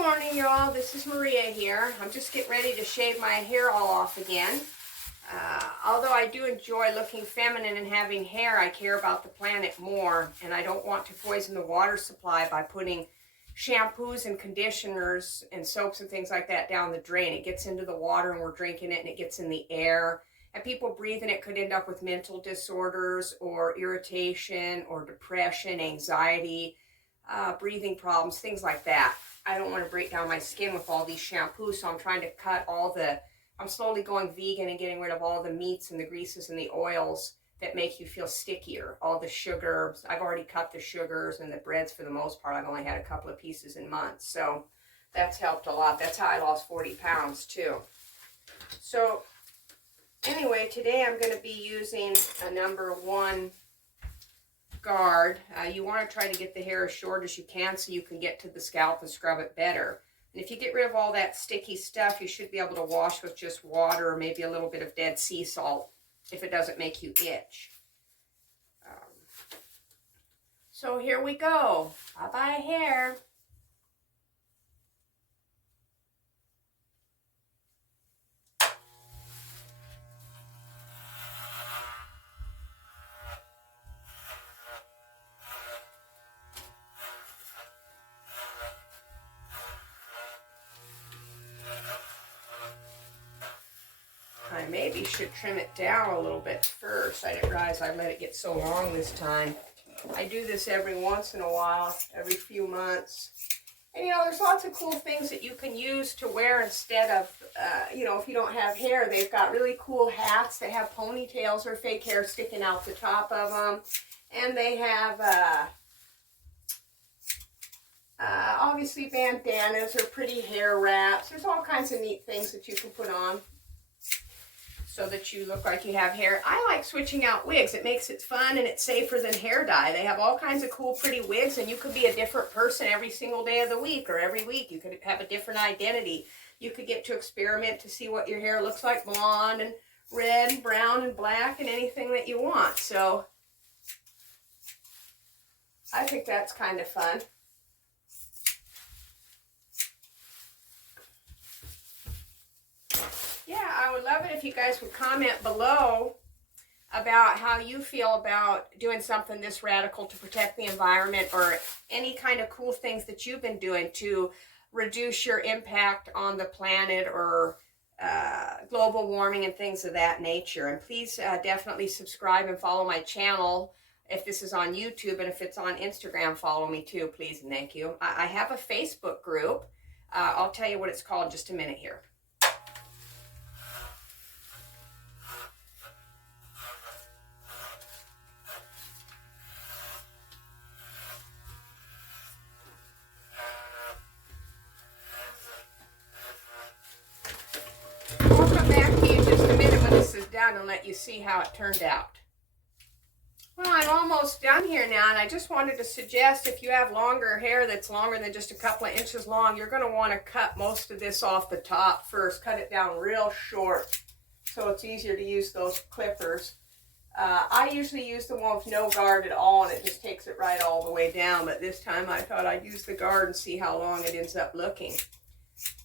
morning, y'all. This is Maria here. I'm just getting ready to shave my hair all off again. Although I do enjoy looking feminine and having hair, I care about the planet more, and I don't want to poison the water supply by putting shampoos and conditioners and soaps and things like that down the drain. It gets into the water and we're drinking it, and it gets in the air. And people breathing it could end up with mental disorders or irritation or depression, anxiety, breathing problems, things like that. I don't want to break down my skin with all these shampoos, so I'm trying to cut I'm slowly going vegan and getting rid of all the meats and the greases and the oils that make you feel stickier. All the sugars, I've already cut the sugars, and the breads for the most part, I've only had a couple of pieces in months. So that's helped a lot. That's how I lost 40 pounds too. So anyway, today I'm going to be using a number 1 guard. You want to try to get the hair as short as you can so you can get to the scalp and scrub it better. And if you get rid of all that sticky stuff, you should be able to wash with just water or maybe a little bit of Dead Sea salt if it doesn't make you itch. So here we go. Bye-bye hair. I maybe should trim it down a little bit first. I didn't realize I'd let it get so long this time. I do this every once in a while, every few months. And you know, there's lots of cool things that you can use to wear instead of, you know, if you don't have hair. They've got really cool hats that have ponytails or fake hair sticking out the top of them. And they have, obviously bandanas or pretty hair wraps. There's all kinds of neat things that you can put on so that you look like you have hair. I like switching out wigs. It makes it fun and it's safer than hair dye. They have all kinds of cool, pretty wigs, and you could be a different person every single day of the week, or every week. You could have a different identity. You could get to experiment to see what your hair looks like, blonde and red and brown and black and anything that you want. So I think that's kind of fun. Yeah, I would love it if you guys would comment below about how you feel about doing something this radical to protect the environment, or any kind of cool things that you've been doing to reduce your impact on the planet, or global warming and things of that nature. And please definitely subscribe and follow my channel if this is on YouTube, and if it's on Instagram, follow me too, please and thank you. I have a Facebook group. I'll tell you what it's called in just a minute here. I'll come back to you in just a minute when this is done and let you see how it turned out. Well, I'm almost done here now, and I just wanted to suggest, if you have longer hair that's longer than just a couple of inches long, you're going to want to cut most of this off the top first. Cut it down real short so it's easier to use those clippers. I usually use the one with no guard at all, and it just takes it right all the way down. But this time I thought I'd use the guard and see how long it ends up looking.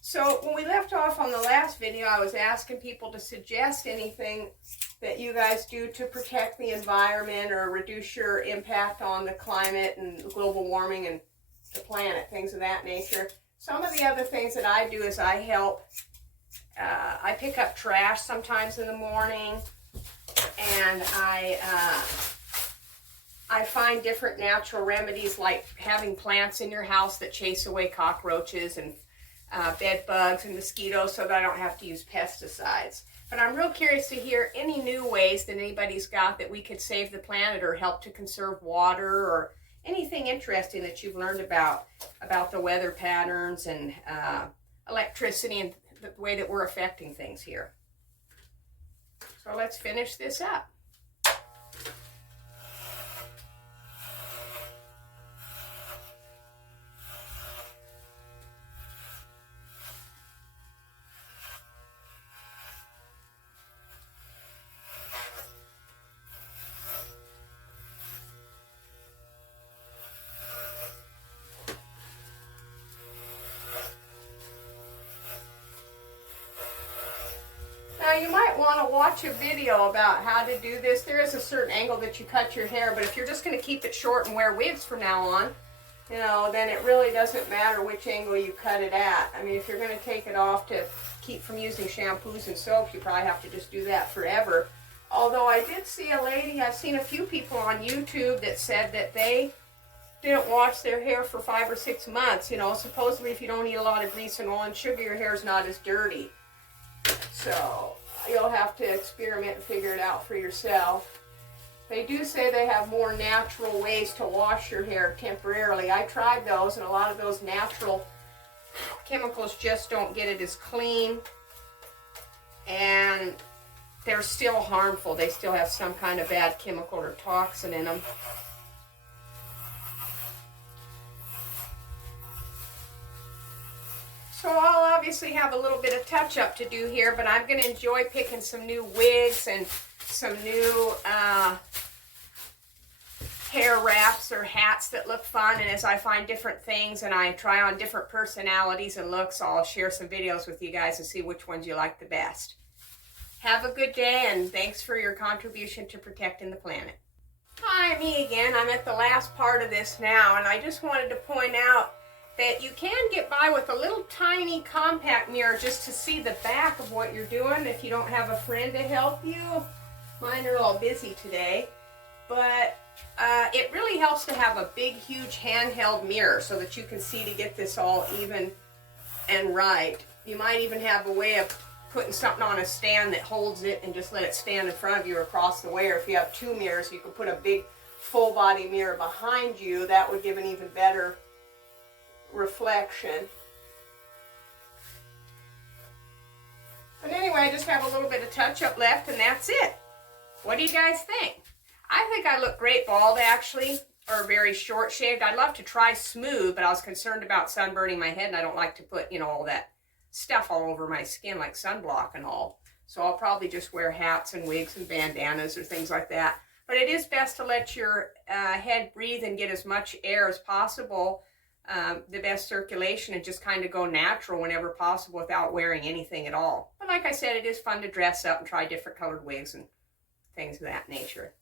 So when we left off on the last video, I was asking people to suggest anything that you guys do to protect the environment or reduce your impact on the climate and global warming and the planet, things of that nature. Some of the other things that I do is I pick up trash sometimes in the morning, and I find different natural remedies, like having plants in your house that chase away cockroaches and bed bugs and mosquitoes, so that I don't have to use pesticides. But I'm real curious to hear any new ways that anybody's got that we could save the planet or help to conserve water, or anything interesting that you've learned about the weather patterns and electricity and the way that we're affecting things here. So let's finish this up. you might want to watch a video about how to do this. There is a certain angle that you cut your hair, but if you're just going to keep it short and wear wigs from now on, you know, then it really doesn't matter which angle you cut it at. I mean, if you're going to take it off to keep from using shampoos and soaps, you probably have to just do that forever. Although I did see a lady, I've seen a few people on YouTube that said that they didn't wash their hair for 5 or 6 months. You know, supposedly if you don't eat a lot of grease and oil and sugar, your hair is not as dirty. So you'll have to experiment and figure it out for yourself. They do say they have more natural ways to wash your hair temporarily. I tried those, and a lot of those natural chemicals just don't get it as clean, and they're still harmful. They still have some kind of bad chemical or toxin in them. So I'll obviously have a little bit of touch-up to do here, but I'm going to enjoy picking some new wigs and some new hair wraps or hats that look fun. And as I find different things and I try on different personalities and looks, I'll share some videos with you guys to see which ones you like the best. Have a good day, and thanks for your contribution to protecting the planet. Hi, me again. I'm at the last part of this now, and I just wanted to point out that you can get by with a little tiny compact mirror just to see the back of what you're doing if you don't have a friend to help you. Mine are all busy today, but it really helps to have a big, huge handheld mirror so that you can see to get this all even and right. You might even have a way of putting something on a stand that holds it and just let it stand in front of you or across the way. Or if you have 2 mirrors, you can put a big full body mirror behind you. That would give an even better reflection. But anyway, I just have a little bit of touch-up left, and that's it. What do you guys think? I think I look great bald, actually, or very short shaved. I'd love to try smooth, but I was concerned about sunburning my head, and I don't like to put, you know, all that stuff all over my skin like sunblock and all. So I'll probably just wear hats and wigs and bandanas or things like that. But it is best to let your head breathe and get as much air as possible, the best circulation, and just kind of go natural whenever possible without wearing anything at all. But like I said, it is fun to dress up and try different colored wigs and things of that nature.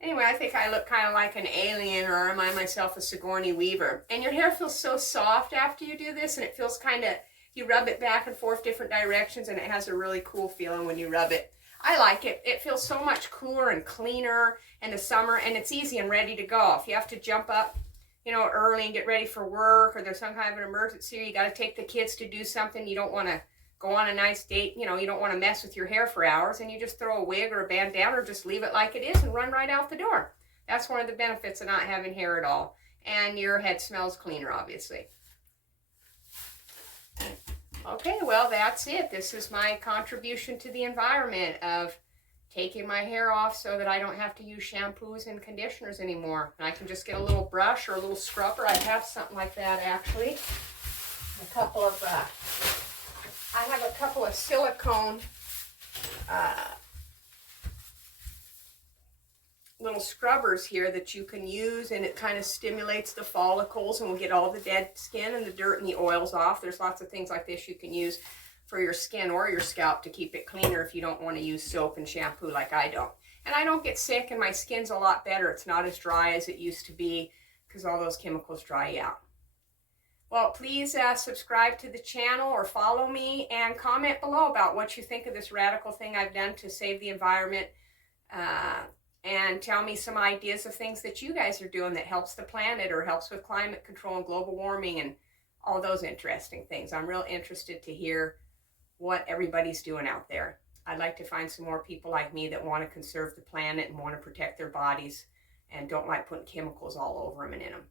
Anyway, I think I look kind of like an alien, or am I myself a Sigourney Weaver? And your hair feels so soft after you do this, and it feels kind of, you rub it back and forth different directions, and it has a really cool feeling when you rub it. I like it. It feels so much cooler and cleaner in the summer, and it's easy and ready to go. If you have to jump up, you know, early and get ready for work, or there's some kind of an emergency, or you got to take the kids to do something, you don't want to go on a nice date, you know, you don't want to mess with your hair for hours, and you just throw a wig or a bandana or just leave it like it is and run right out the door. That's one of the benefits of not having hair at all. And your head smells cleaner, obviously. Okay, well, that's it. This is my contribution to the environment of taking my hair off so that I don't have to use shampoos and conditioners anymore. And I can just get a little brush or a little scrubber. I have something like that, actually. I have a couple of silicone little scrubbers here that you can use, and it kind of stimulates the follicles and will get all the dead skin and the dirt and the oils off. There's lots of things like this you can use for your skin or your scalp to keep it cleaner if you don't want to use soap and shampoo like I don't. And I don't get sick, and my skin's a lot better. It's not as dry as it used to be because all those chemicals dry you out. Well, please subscribe to the channel or follow me, and comment below about what you think of this radical thing I've done to save the environment, and tell me some ideas of things that you guys are doing that helps the planet or helps with climate control and global warming and all those interesting things. I'm real interested to hear what everybody's doing out there. I'd like to find some more people like me that want to conserve the planet and want to protect their bodies and don't like putting chemicals all over them and in them.